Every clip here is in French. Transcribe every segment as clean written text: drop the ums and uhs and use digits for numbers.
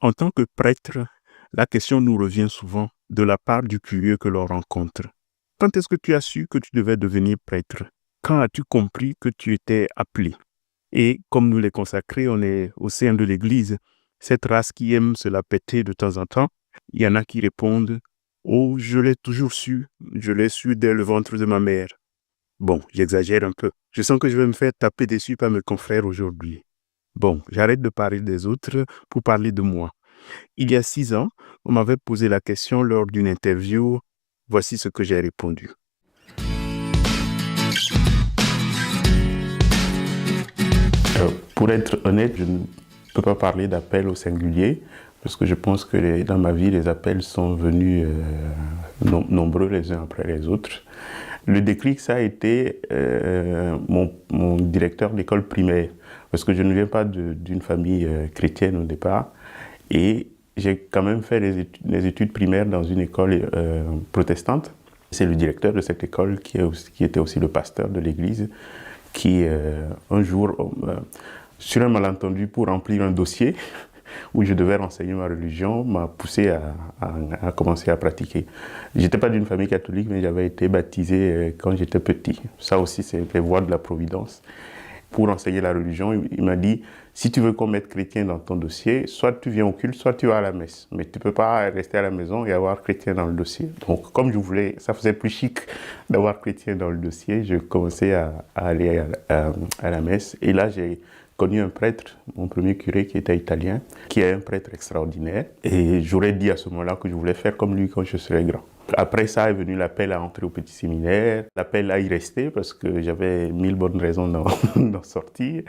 En tant que prêtre, la question nous revient souvent de la part du curieux que l'on rencontre. Quand est-ce que tu as su que tu devais devenir prêtre? Quand as-tu compris que tu étais appelé? Et comme nous les consacrés, on est au sein de l'Église, cette race qui aime se la péter de temps en temps, il y en a qui répondent: «Oh, je l'ai toujours su, je l'ai su dès le ventre de ma mère.» Bon, j'exagère un peu. Je sens que je vais me faire taper dessus par mes confrères aujourd'hui. Bon, j'arrête de parler des autres pour parler de moi. Il y a 6 ans, on m'avait posé la question lors d'une interview. Voici ce que j'ai répondu. Pour être honnête, je ne peux pas parler d'appel au singulier, parce que je pense que dans ma vie, les appels sont venus nombreux les uns après les autres. Le déclic, ça a été mon directeur d'école primaire, parce que je ne viens pas d'une famille chrétienne au départ, et j'ai quand même fait les études primaires dans une école protestante. C'est le directeur de cette école qui était aussi le pasteur de l'église qui, un jour, sur un malentendu pour remplir un dossier où je devais renseigner ma religion, m'a poussé à commencer à pratiquer. Je n'étais pas d'une famille catholique, mais j'avais été baptisé quand j'étais petit. Ça aussi, c'est les voies de la providence. Pour enseigner la religion, il m'a dit, si tu veux qu'on mette chrétien dans ton dossier, soit tu viens au culte, soit tu vas à la messe. Mais tu ne peux pas rester à la maison et avoir chrétien dans le dossier. Donc, comme je voulais, ça faisait plus chic d'avoir chrétien dans le dossier, je commençais à aller à la messe. Et là, j'ai connu un prêtre, mon premier curé qui était italien, qui est un prêtre extraordinaire. Et j'aurais dit à ce moment-là que je voulais faire comme lui quand je serais grand. Après ça est venu l'appel à entrer au petit séminaire, l'appel à y rester parce que j'avais 1000 bonnes raisons d'en sortir.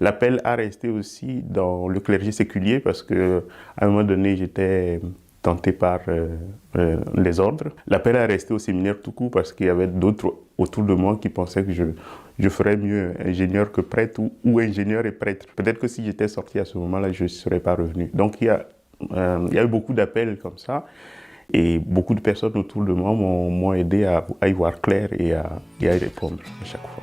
L'appel à rester aussi dans le clergé séculier parce qu'à un moment donné, j'étais tenté par les ordres. L'appel à rester au séminaire tout court parce qu'il y avait d'autres autour de moi qui pensaient que je ferais mieux ingénieur que prêtre ou ingénieur et prêtre. Peut-être que si j'étais sorti à ce moment-là, je ne serais pas revenu. Donc il y a eu beaucoup d'appels comme ça. Et beaucoup de personnes autour de moi m'ont aidé à y voir clair et à y répondre à chaque fois.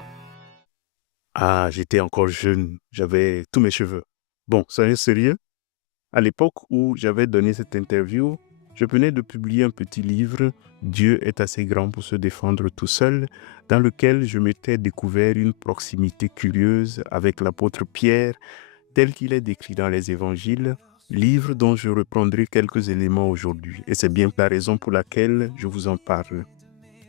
Ah, j'étais encore jeune, j'avais tous mes cheveux. Bon, soyez sérieux. À l'époque où j'avais donné cette interview, je venais de publier un petit livre, Dieu est assez grand pour se défendre tout seul, dans lequel je m'étais découvert une proximité curieuse avec l'apôtre Pierre, tel qu'il est décrit dans les évangiles, livre dont je reprendrai quelques éléments aujourd'hui. Et c'est bien la raison pour laquelle je vous en parle.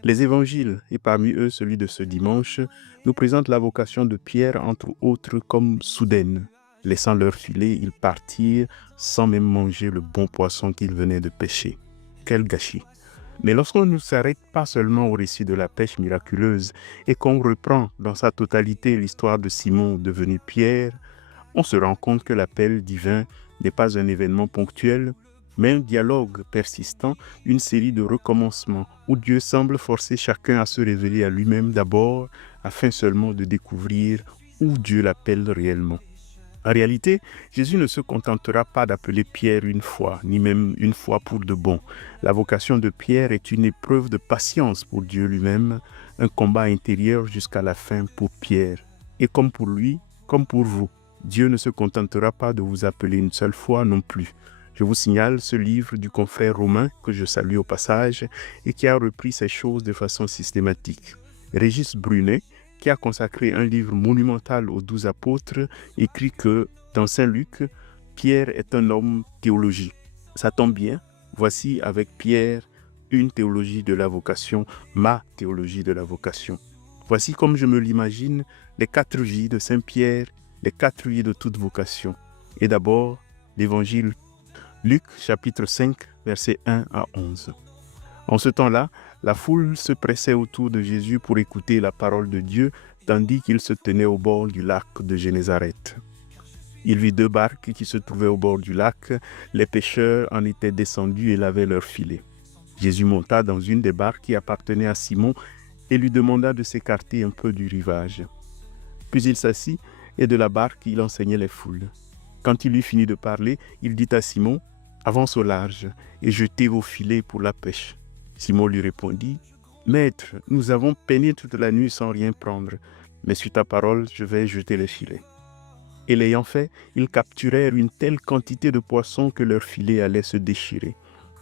Les évangiles, et parmi eux celui de ce dimanche, nous présentent la vocation de Pierre, entre autres, comme soudaine. Laissant leur filet, ils partirent sans même manger le bon poisson qu'ils venaient de pêcher. Quel gâchis! Mais lorsqu'on ne s'arrête pas seulement au récit de la pêche miraculeuse et qu'on reprend dans sa totalité l'histoire de Simon devenu Pierre, on se rend compte que l'appel divin n'est pas un événement ponctuel, mais un dialogue persistant, une série de recommencements où Dieu semble forcer chacun à se révéler à lui-même d'abord, afin seulement de découvrir où Dieu l'appelle réellement. En réalité, Jésus ne se contentera pas d'appeler Pierre une fois, ni même une fois pour de bon. La vocation de Pierre est une épreuve de patience pour Dieu lui-même, un combat intérieur jusqu'à la fin pour Pierre. Et comme pour lui, comme pour vous, Dieu ne se contentera pas de vous appeler une seule fois non plus. Je vous signale ce livre du confrère Romain, que je salue au passage, et qui a repris ces choses de façon systématique. Régis Brunet, qui a consacré un livre monumental aux 12 apôtres, écrit que, dans Saint Luc, Pierre est un homme théologie. Ça tombe bien, voici avec Pierre une théologie de la vocation, ma théologie de la vocation. Voici comme je me l'imagine, les 4 vies de Saint Pierre, les 4 vies de toute vocation. Et d'abord, l'évangile Luc chapitre 5, versets 1 à 11. En ce temps-là, la foule se pressait autour de Jésus pour écouter la parole de Dieu, tandis qu'il se tenait au bord du lac de Génézareth. Il vit 2 barques qui se trouvaient au bord du lac. Les pêcheurs en étaient descendus et lavaient leurs filets. Jésus monta dans une des barques qui appartenait à Simon et lui demanda de s'écarter un peu du rivage. Puis il s'assit et de la barque il enseignait les foules. Quand il eut fini de parler, il dit à Simon, « Avance au large et jetez vos filets pour la pêche. » Simon lui répondit, « Maître, nous avons peiné toute la nuit sans rien prendre, mais sur ta parole, je vais jeter les filets. » Et l'ayant fait, ils capturèrent une telle quantité de poissons que leur filet allait se déchirer.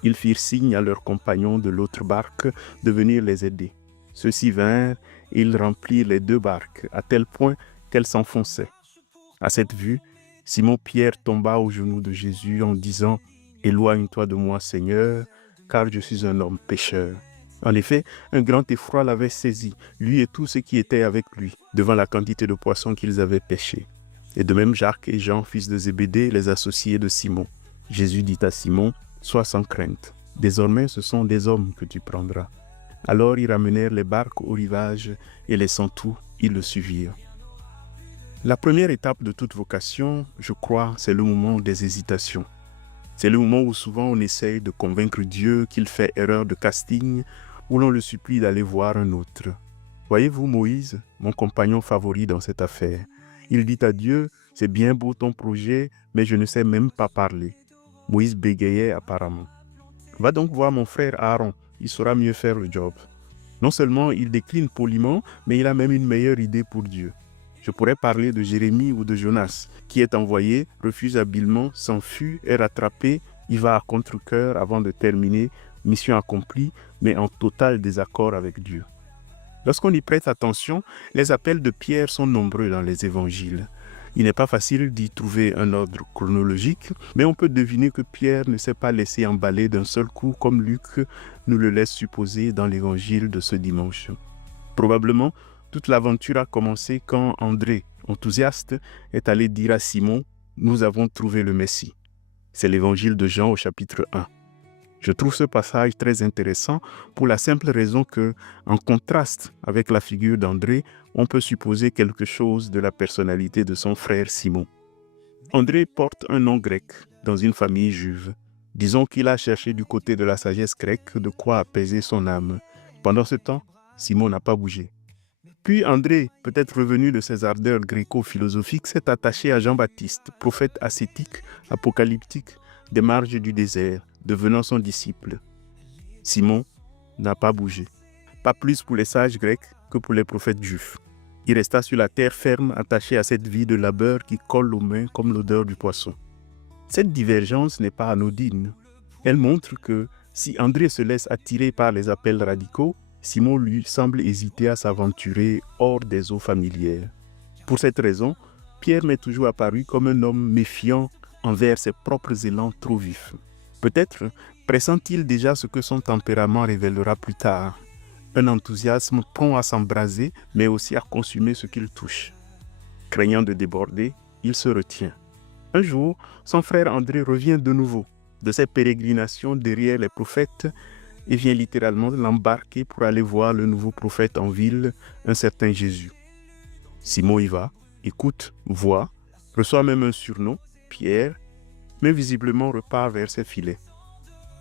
Ils firent signe à leurs compagnons de l'autre barque de venir les aider. Ceux-ci vinrent et ils remplirent les 2 barques, à tel point qu'elles s'enfonçaient. À cette vue, Simon-Pierre tomba aux genoux de Jésus en disant « Éloigne-toi de moi, Seigneur, car je suis un homme pécheur. » En effet, un grand effroi l'avait saisi, lui et tous ceux qui étaient avec lui, devant la quantité de poissons qu'ils avaient pêchés. Et de même Jacques et Jean, fils de Zébédée, les associés de Simon. Jésus dit à Simon « Sois sans crainte, désormais ce sont des hommes que tu prendras. » Alors ils ramenèrent les barques au rivage et laissant tout, ils le suivirent. La première étape de toute vocation, je crois, c'est le moment des hésitations. C'est le moment où souvent on essaye de convaincre Dieu qu'il fait erreur de casting, où l'on le supplie d'aller voir un autre. Voyez-vous Moïse, mon compagnon favori dans cette affaire. Il dit à Dieu, « C'est bien beau ton projet, mais je ne sais même pas parler. » Moïse bégayait apparemment. « Va donc voir mon frère Aaron, il saura mieux faire le job. » Non seulement il décline poliment, mais il a même une meilleure idée pour Dieu. Je pourrais parler de Jérémie ou de Jonas, qui est envoyé, refuse habilement, s'enfuit, est rattrapé, il va à contre-cœur avant de terminer, mission accomplie, mais en total désaccord avec Dieu. Lorsqu'on y prête attention, les appels de Pierre sont nombreux dans les évangiles. Il n'est pas facile d'y trouver un ordre chronologique, mais on peut deviner que Pierre ne s'est pas laissé emballer d'un seul coup comme Luc nous le laisse supposer dans l'évangile de ce dimanche. Probablement, toute l'aventure a commencé quand André, enthousiaste, est allé dire à Simon « Nous avons trouvé le Messie ». C'est l'évangile de Jean au chapitre 1. Je trouve ce passage très intéressant pour la simple raison que, en contraste avec la figure d'André, on peut supposer quelque chose de la personnalité de son frère Simon. André porte un nom grec dans une famille juive. Disons qu'il a cherché du côté de la sagesse grecque de quoi apaiser son âme. Pendant ce temps, Simon n'a pas bougé. Puis André, peut-être revenu de ses ardeurs gréco-philosophiques, s'est attaché à Jean-Baptiste, prophète ascétique, apocalyptique, des marges du désert, devenant son disciple. Simon n'a pas bougé. Pas plus pour les sages grecs que pour les prophètes juifs. Il resta sur la terre ferme, attaché à cette vie de labeur qui colle aux mains comme l'odeur du poisson. Cette divergence n'est pas anodine. Elle montre que si André se laisse attirer par les appels radicaux, Simon lui semble hésiter à s'aventurer hors des eaux familières. Pour cette raison, Pierre m'est toujours apparu comme un homme méfiant envers ses propres élans trop vifs. Peut-être pressent-il déjà ce que son tempérament révélera plus tard. Un enthousiasme prompt à s'embraser, mais aussi à consumer ce qu'il touche. Craignant de déborder, il se retient. Un jour, son frère André revient de nouveau de ses pérégrinations derrière les prophètes et vient littéralement l'embarquer pour aller voir le nouveau prophète en ville, un certain Jésus. Simon y va, écoute, voit, reçoit même un surnom, Pierre, mais visiblement repart vers ses filets.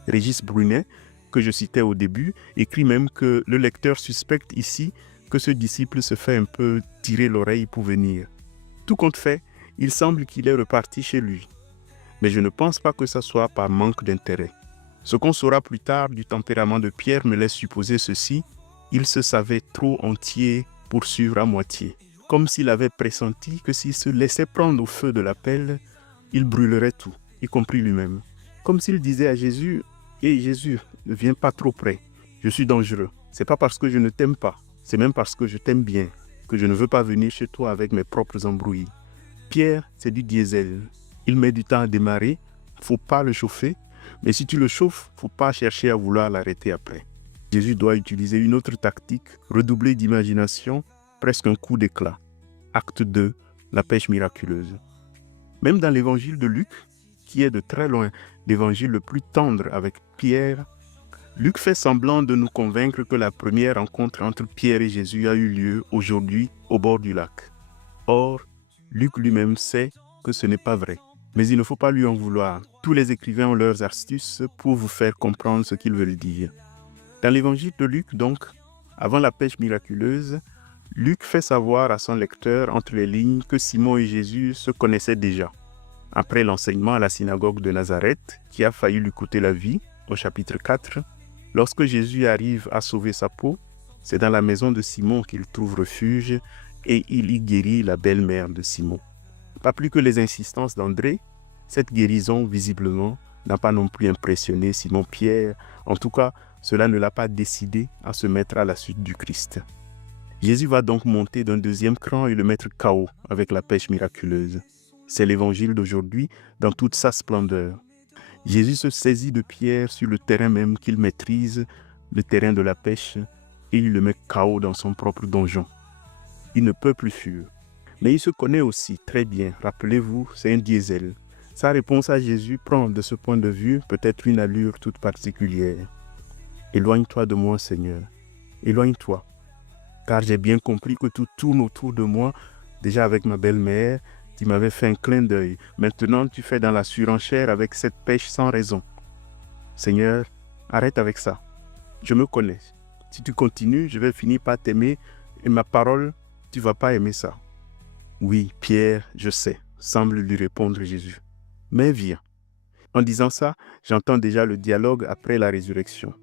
Régis Brunet, que je citais au début, écrit même que le lecteur suspecte ici que ce disciple se fait un peu tirer l'oreille pour venir. Tout compte fait, il semble qu'il est reparti chez lui. Mais je ne pense pas que ce soit par manque d'intérêt. Ce qu'on saura plus tard du tempérament de Pierre me laisse supposer ceci, il se savait trop entier pour suivre à moitié, comme s'il avait pressenti que s'il se laissait prendre au feu de l'appel, il brûlerait tout, y compris lui-même. Comme s'il disait à Jésus, « Hé Jésus, ne viens pas trop près, je suis dangereux. C'est pas parce que je ne t'aime pas, c'est même parce que je t'aime bien, que je ne veux pas venir chez toi avec mes propres embrouilles. » Pierre, c'est du diesel. Il met du temps à démarrer, faut pas le chauffer, mais si tu le chauffes, faut pas chercher à vouloir l'arrêter après. Jésus doit utiliser une autre tactique, redoubler d'imagination, presque un coup d'éclat. Acte 2, la pêche miraculeuse. Même dans l'évangile de Luc, qui est de très loin l'évangile le plus tendre avec Pierre, Luc fait semblant de nous convaincre que la première rencontre entre Pierre et Jésus a eu lieu aujourd'hui au bord du lac. Or, Luc lui-même sait que ce n'est pas vrai. Mais il ne faut pas lui en vouloir. Tous les écrivains ont leurs astuces pour vous faire comprendre ce qu'ils veulent dire. Dans l'évangile de Luc, donc, avant la pêche miraculeuse, Luc fait savoir à son lecteur entre les lignes que Simon et Jésus se connaissaient déjà. Après l'enseignement à la synagogue de Nazareth, qui a failli lui coûter la vie, au chapitre 4, lorsque Jésus arrive à sauver sa peau, c'est dans la maison de Simon qu'il trouve refuge et il y guérit la belle-mère de Simon. Pas plus que les insistances d'André, cette guérison, visiblement, n'a pas non plus impressionné Simon-Pierre. En tout cas, cela ne l'a pas décidé à se mettre à la suite du Christ. Jésus va donc monter d'un deuxième cran et le mettre KO avec la pêche miraculeuse. C'est l'évangile d'aujourd'hui dans toute sa splendeur. Jésus se saisit de Pierre sur le terrain même qu'il maîtrise, le terrain de la pêche, et il le met KO dans son propre donjon. Il ne peut plus fuir. Mais il se connaît aussi très bien. Rappelez-vous, c'est un diesel. Sa réponse à Jésus prend de ce point de vue peut-être une allure toute particulière. Éloigne-toi de moi, Seigneur. Éloigne-toi. Car j'ai bien compris que tout tourne autour de moi, déjà avec ma belle-mère, qui m'avait fait un clin d'œil. Maintenant, tu fais dans la surenchère avec cette pêche sans raison. Seigneur, arrête avec ça. Je me connais. Si tu continues, je vais finir par t'aimer et ma parole, tu ne vas pas aimer ça. Oui, Pierre, je sais, semble lui répondre Jésus. Mais viens. En disant ça, j'entends déjà le dialogue après la résurrection.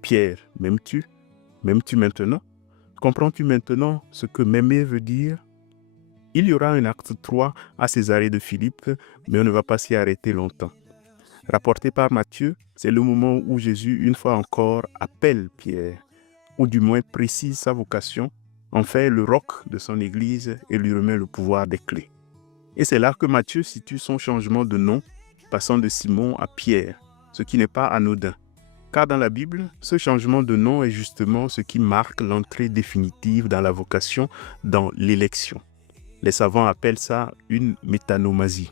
Pierre, m'aimes-tu? M'aimes-tu maintenant? Comprends-tu maintenant ce que m'aimer veut dire? Il y aura un acte 3 à Césarée de Philippe, mais on ne va pas s'y arrêter longtemps. Rapporté par Matthieu, c'est le moment où Jésus, une fois encore, appelle Pierre, ou du moins précise sa vocation, en fait le roc de son église et lui remet le pouvoir des clés. Et c'est là que Matthieu situe son changement de nom, passant de Simon à Pierre, ce qui n'est pas anodin. Car dans la Bible, ce changement de nom est justement ce qui marque l'entrée définitive dans la vocation, dans l'élection. Les savants appellent ça une métanomasie.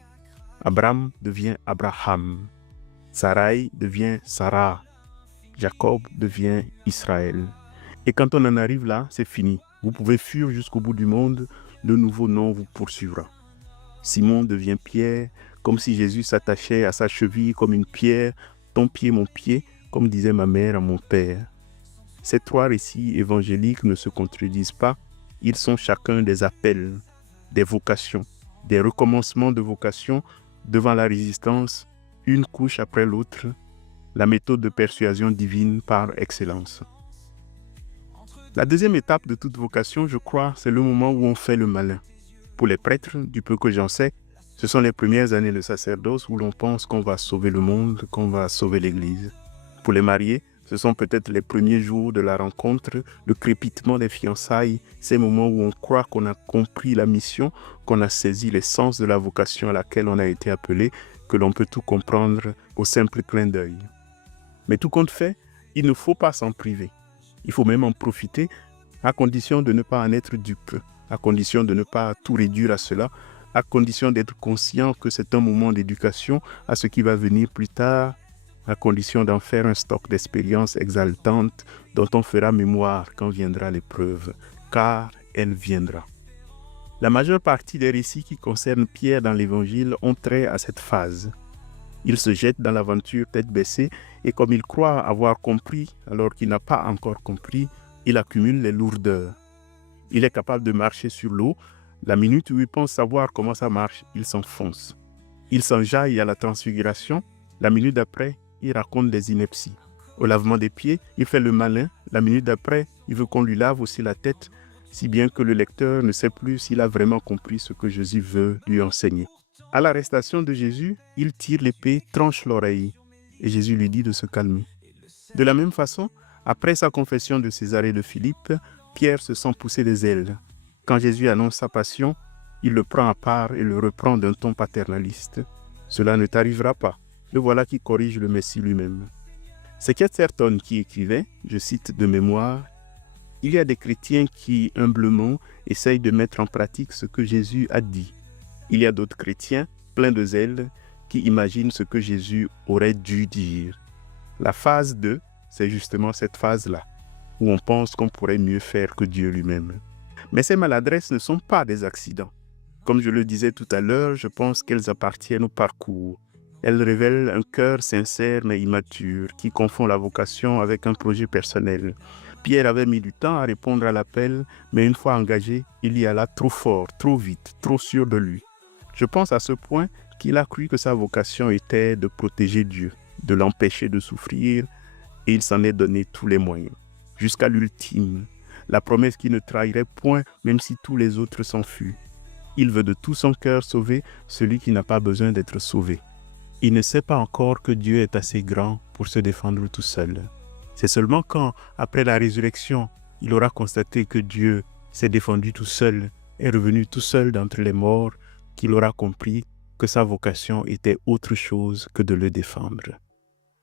Abraham devient Abraham. Sarai devient Sarah. Jacob devient Israël. Et quand on en arrive là, c'est fini. Vous pouvez fuir jusqu'au bout du monde, le nouveau nom vous poursuivra. Simon devient Pierre, comme si Jésus s'attachait à sa cheville comme une pierre, ton pied, mon pied, comme disait ma mère à mon père. Ces trois récits évangéliques ne se contredisent pas, ils sont chacun des appels, des vocations, des recommencements de vocation devant la résistance, une couche après l'autre, la méthode de persuasion divine par excellence. La deuxième étape de toute vocation, je crois, c'est le moment où on fait le malin. Pour les prêtres, du peu que j'en sais, ce sont les premières années de sacerdoce où l'on pense qu'on va sauver le monde, qu'on va sauver l'Église. Pour les mariés, ce sont peut-être les premiers jours de la rencontre, le crépitement des fiançailles, ces moments où on croit qu'on a compris la mission, qu'on a saisi l'essence de la vocation à laquelle on a été appelé, que l'on peut tout comprendre au simple clin d'œil. Mais tout compte fait, il ne faut pas s'en priver. Il faut même en profiter, à condition de ne pas en être dupe, à condition de ne pas tout réduire à cela, à condition d'être conscient que c'est un moment d'éducation à ce qui va venir plus tard, à condition d'en faire un stock d'expériences exaltantes dont on fera mémoire quand viendra l'épreuve, car elle viendra. La majeure partie des récits qui concernent Pierre dans l'Évangile ont trait à cette phase. Il se jette dans l'aventure tête baissée et comme il croit avoir compris alors qu'il n'a pas encore compris, il accumule les lourdeurs. Il est capable de marcher sur l'eau. La minute où il pense savoir comment ça marche, il s'enfonce. Il s'enjaille à la transfiguration. La minute d'après, il raconte des inepties. Au lavement des pieds, il fait le malin. La minute d'après, il veut qu'on lui lave aussi la tête, si bien que le lecteur ne sait plus s'il a vraiment compris ce que Jésus veut lui enseigner. À l'arrestation de Jésus, il tire l'épée, tranche l'oreille, et Jésus lui dit de se calmer. De la même façon, après sa confession de Césarée de Philippe, Pierre se sent pousser des ailes. Quand Jésus annonce sa passion, il le prend à part et le reprend d'un ton paternaliste. « Cela ne t'arrivera pas. Le voilà qui corrige le Messie lui-même. » C'est Chesterton qui écrivait, je cite de mémoire, « Il y a des chrétiens qui, humblement, essayent de mettre en pratique ce que Jésus a dit. Il y a d'autres chrétiens, pleins de zèle, qui imaginent ce que Jésus aurait dû dire. » La phase 2, c'est justement cette phase-là, où on pense qu'on pourrait mieux faire que Dieu lui-même. Mais ces maladresses ne sont pas des accidents. Comme je le disais tout à l'heure, je pense qu'elles appartiennent au parcours. Elles révèlent un cœur sincère mais immature, qui confond la vocation avec un projet personnel. Pierre avait mis du temps à répondre à l'appel, mais une fois engagé, il y alla trop fort, trop vite, trop sûr de lui. Je pense à ce point qu'il a cru que sa vocation était de protéger Dieu, de l'empêcher de souffrir, et il s'en est donné tous les moyens, jusqu'à l'ultime, la promesse qui ne trahirait point même si tous les autres s'enfuient. Il veut de tout son cœur sauver celui qui n'a pas besoin d'être sauvé. Il ne sait pas encore que Dieu est assez grand pour se défendre tout seul. C'est seulement quand, après la résurrection, il aura constaté que Dieu s'est défendu tout seul, est revenu tout seul d'entre les morts, qu'il aura compris que sa vocation était autre chose que de le défendre.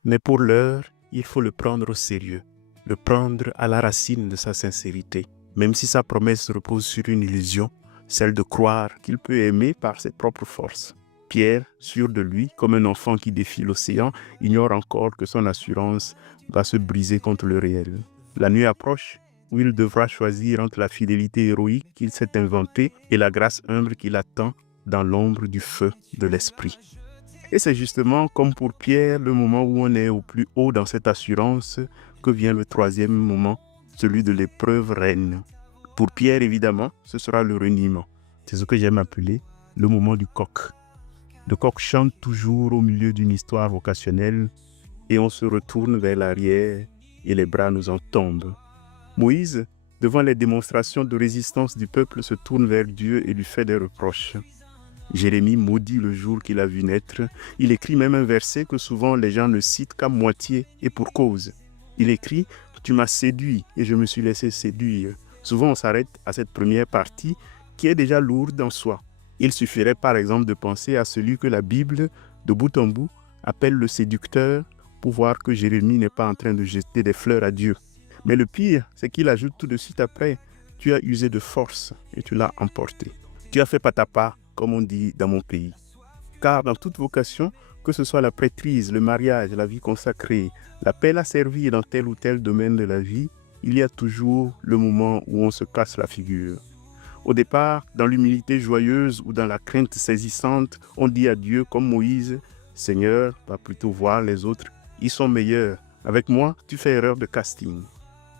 Mais pour l'heure, il faut le prendre au sérieux, le prendre à la racine de sa sincérité, même si sa promesse repose sur une illusion, celle de croire qu'il peut aimer par ses propres forces. Pierre, sûr de lui, comme un enfant qui défie l'océan, ignore encore que son assurance va se briser contre le réel. La nuit approche, où il devra choisir entre la fidélité héroïque qu'il s'est inventée et la grâce humble qui l'attend dans l'ombre du feu de l'esprit. Et c'est justement comme pour Pierre, le moment où on est au plus haut dans cette assurance, que vient le troisième moment, celui de l'épreuve reine. Pour Pierre, évidemment, ce sera le reniement. C'est ce que j'aime appeler le moment du coq. Le coq chante toujours au milieu d'une histoire vocationnelle et on se retourne vers l'arrière et les bras nous en tombent. Moïse, devant les démonstrations de résistance du peuple, se tourne vers Dieu et lui fait des reproches. Jérémie maudit le jour qu'il a vu naître. Il écrit même un verset que souvent les gens ne citent qu'à moitié et pour cause. Il écrit « Tu m'as séduit et je me suis laissé séduire ». Souvent on s'arrête à cette première partie qui est déjà lourde en soi. Il suffirait par exemple de penser à celui que la Bible, de bout en bout, appelle le séducteur pour voir que Jérémie n'est pas en train de jeter des fleurs à Dieu. Mais le pire, c'est qu'il ajoute tout de suite après « Tu as usé de force et tu l'as emporté. Tu as fait patapa, comme on dit dans mon pays. » Car dans toute vocation, que ce soit la prêtrise, le mariage, la vie consacrée, l'appel à servir dans tel ou tel domaine de la vie, il y a toujours le moment où on se casse la figure. Au départ, dans l'humilité joyeuse ou dans la crainte saisissante, on dit à Dieu comme Moïse, « Seigneur, va plutôt voir les autres, ils sont meilleurs. Avec moi, tu fais erreur de casting. »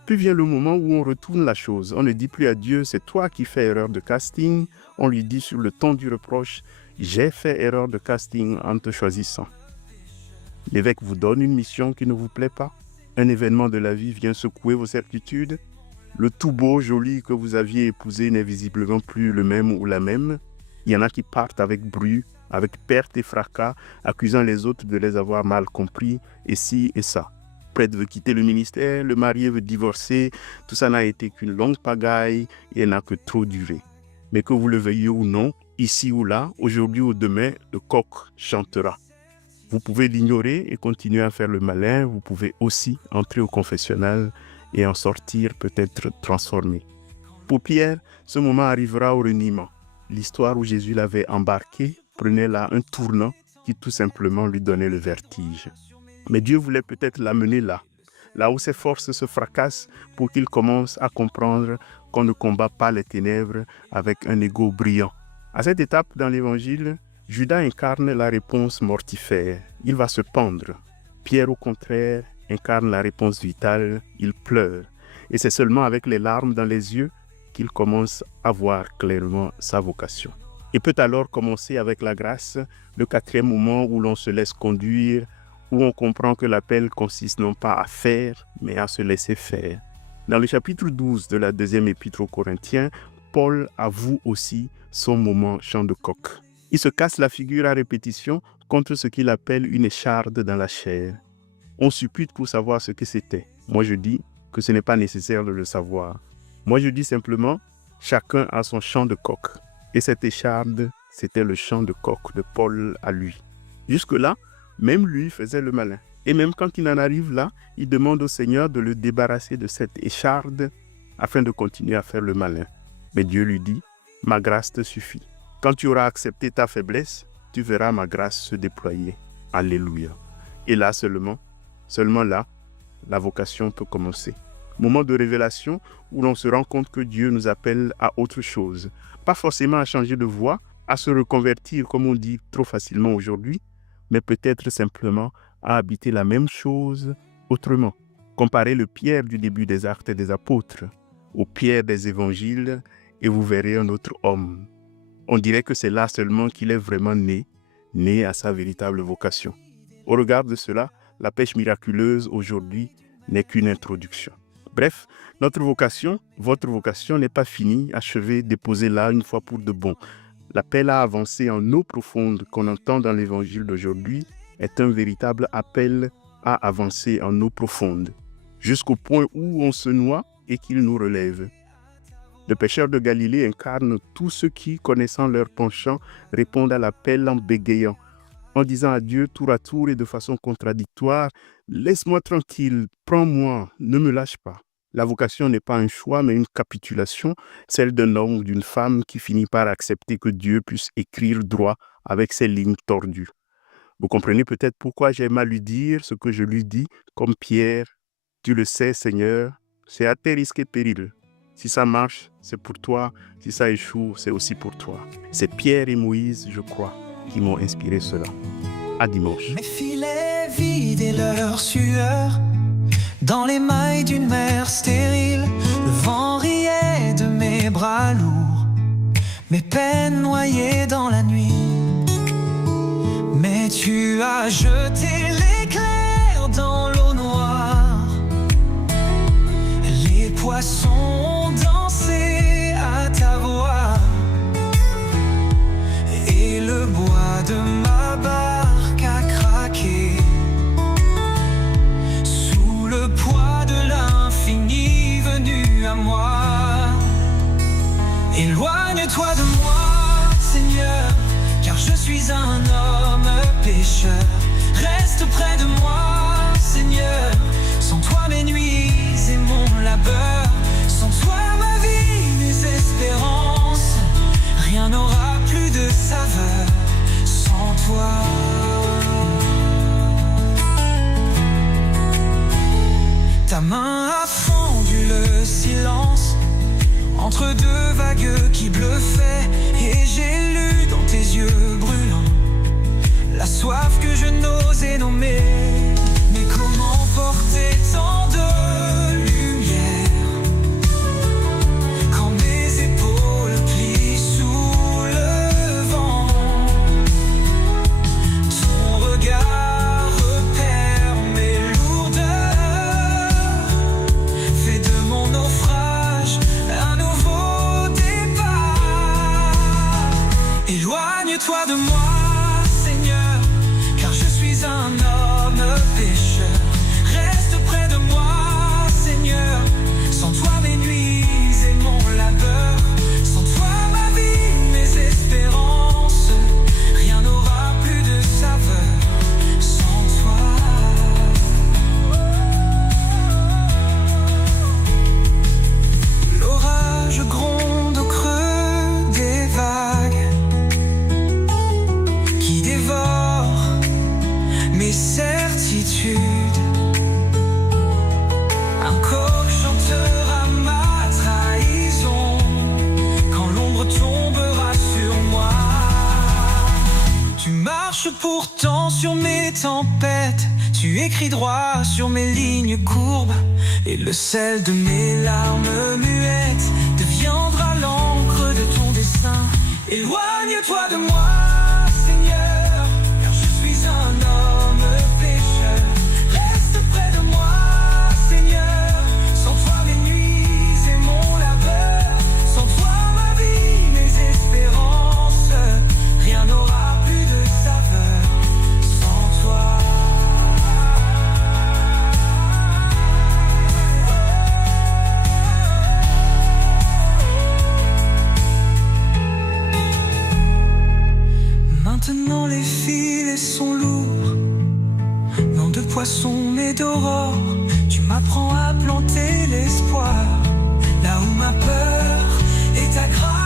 Puis vient le moment où on retourne la chose. On ne dit plus à Dieu, c'est toi qui fais erreur de casting. On lui dit sur le ton du reproche, j'ai fait erreur de casting en te choisissant. L'évêque vous donne une mission qui ne vous plaît pas. Un événement de la vie vient secouer vos certitudes. Le tout beau, joli que vous aviez épousé n'est visiblement plus le même ou la même. Il y en a qui partent avec bruit, avec perte et fracas, accusant les autres de les avoir mal compris, et ci et ça. Prêtre veut quitter le ministère, le marié veut divorcer, tout ça n'a été qu'une longue pagaille et elle n'a que trop duré. Mais que vous le veuillez ou non, ici ou là, aujourd'hui ou demain, le coq chantera. Vous pouvez l'ignorer et continuer à faire le malin, vous pouvez aussi entrer au confessionnal et en sortir peut-être transformé. Pour Pierre, ce moment arrivera au reniement. L'histoire où Jésus l'avait embarqué prenait là un tournant qui tout simplement lui donnait le vertige. Mais Dieu voulait peut-être l'amener là où ses forces se fracassent pour qu'il commence à comprendre qu'on ne combat pas les ténèbres avec un ego brillant. À cette étape dans l'Évangile, Judas incarne la réponse mortifère. Il va se pendre. Pierre, au contraire, incarne la réponse vitale. Il pleure. Et c'est seulement avec les larmes dans les yeux qu'il commence à voir clairement sa vocation. Et peut alors commencer avec la grâce, le quatrième moment où l'on se laisse conduire, où on comprend que l'appel consiste non pas à faire, mais à se laisser faire. Dans le chapitre 12 de la deuxième épître aux Corinthiens, Paul avoue aussi son moment chant de coq. Il se casse la figure à répétition contre ce qu'il appelle une écharde dans la chair. On suppute pour savoir ce que c'était. Moi je dis que ce n'est pas nécessaire de le savoir. Moi je dis simplement, chacun a son chant de coq. Et cette écharde, c'était le chant de coq de Paul à lui. Jusque-là, même lui faisait le malin. Et même quand il en arrive là, il demande au Seigneur de le débarrasser de cette écharde afin de continuer à faire le malin. Mais Dieu lui dit, « Ma grâce te suffit. Quand tu auras accepté ta faiblesse, tu verras ma grâce se déployer. » Alléluia. Et là seulement là, la vocation peut commencer. Moment de révélation où l'on se rend compte que Dieu nous appelle à autre chose. Pas forcément à changer de voie, à se reconvertir comme on dit trop facilement aujourd'hui, mais peut-être simplement à habiter la même chose autrement. Comparez le Pierre du début des Actes des Apôtres au Pierre des Évangiles et vous verrez un autre homme. On dirait que c'est là seulement qu'il est vraiment né à sa véritable vocation. Au regard de cela, la pêche miraculeuse aujourd'hui n'est qu'une introduction. Bref, notre vocation, votre vocation n'est pas finie, achevée, déposée là une fois pour de bon. L'appel à avancer en eau profonde qu'on entend dans l'évangile d'aujourd'hui est un véritable appel à avancer en eau profonde, jusqu'au point où on se noie et qu'il nous relève. Le pêcheur de Galilée incarne tous ceux qui, connaissant leur penchant, répondent à l'appel en bégayant, en disant à Dieu tour à tour et de façon contradictoire « Laisse-moi tranquille, prends-moi, ne me lâche pas ». La vocation n'est pas un choix, mais une capitulation, celle d'un homme ou d'une femme qui finit par accepter que Dieu puisse écrire droit avec ses lignes tordues. Vous comprenez peut-être pourquoi j'aime à lui dire ce que je lui dis, comme Pierre. Tu le sais, Seigneur, c'est à tes risques et périls. Si ça marche, c'est pour toi. Si ça échoue, c'est aussi pour toi. C'est Pierre et Moïse, je crois, qui m'ont inspiré cela. À dimanche. Mes filets vides et leur sueur dans les mailles d'une mer stérile. Le vent riait de mes bras lourds, mes peines noyées dans la nuit. Mais tu as jeté l'éclair dans l'eau noire. Les poissons ont dansé à ta voix, et le bois de ma barque a craqué sous le poids de l'infini venu à moi. Éloigne-toi de moi, Seigneur, car je suis un homme pécheur. Reste près de moi, Seigneur, sans toi mes nuits et mon labeur, sans toi ma vie, mes espérances, rien n'aura plus de saveur sans toi. Ta main a fendu le silence entre deux vagues qui bluffaient, et j'ai lu dans tes yeux brûlants la soif que je n'osais nommer. Mais comment porter tant de lumière quand mes épaules plient sous le vent? Ton regard repère mes lourdeurs, fait de mon naufrage un nouveau départ. Éloigne-toi de moi, Seigneur, car je suis un homme pécheur. Reste près de moi, Seigneur, sans toi mes nuits et mon labeur, sans toi ma vie, mes espérances, rien n'aura plus de saveur sans toi. L'orage gronde au creux des vagues qui dévorent mes certitudes. Un coq chantera ma trahison quand l'ombre tombera sur moi. Tu marches pourtant sur mes tempêtes, tu écris droit sur mes lignes courbes, et le sel de mes larmes muettes deviendra l'encre de ton dessein. Éloigne-toi de moi, Seigneur, car je suis un homme pécheur. Reste près de moi, Seigneur, sans toi mes nuits et mon labeur, sans toi ma vie, mes espérances, rien n'aura plus de saveur sans toi. Maintenant les filets sont lourds, non de poissons mais d'aurore. Tu m'apprends à planter l'espoir là où ma peur est ta grâce.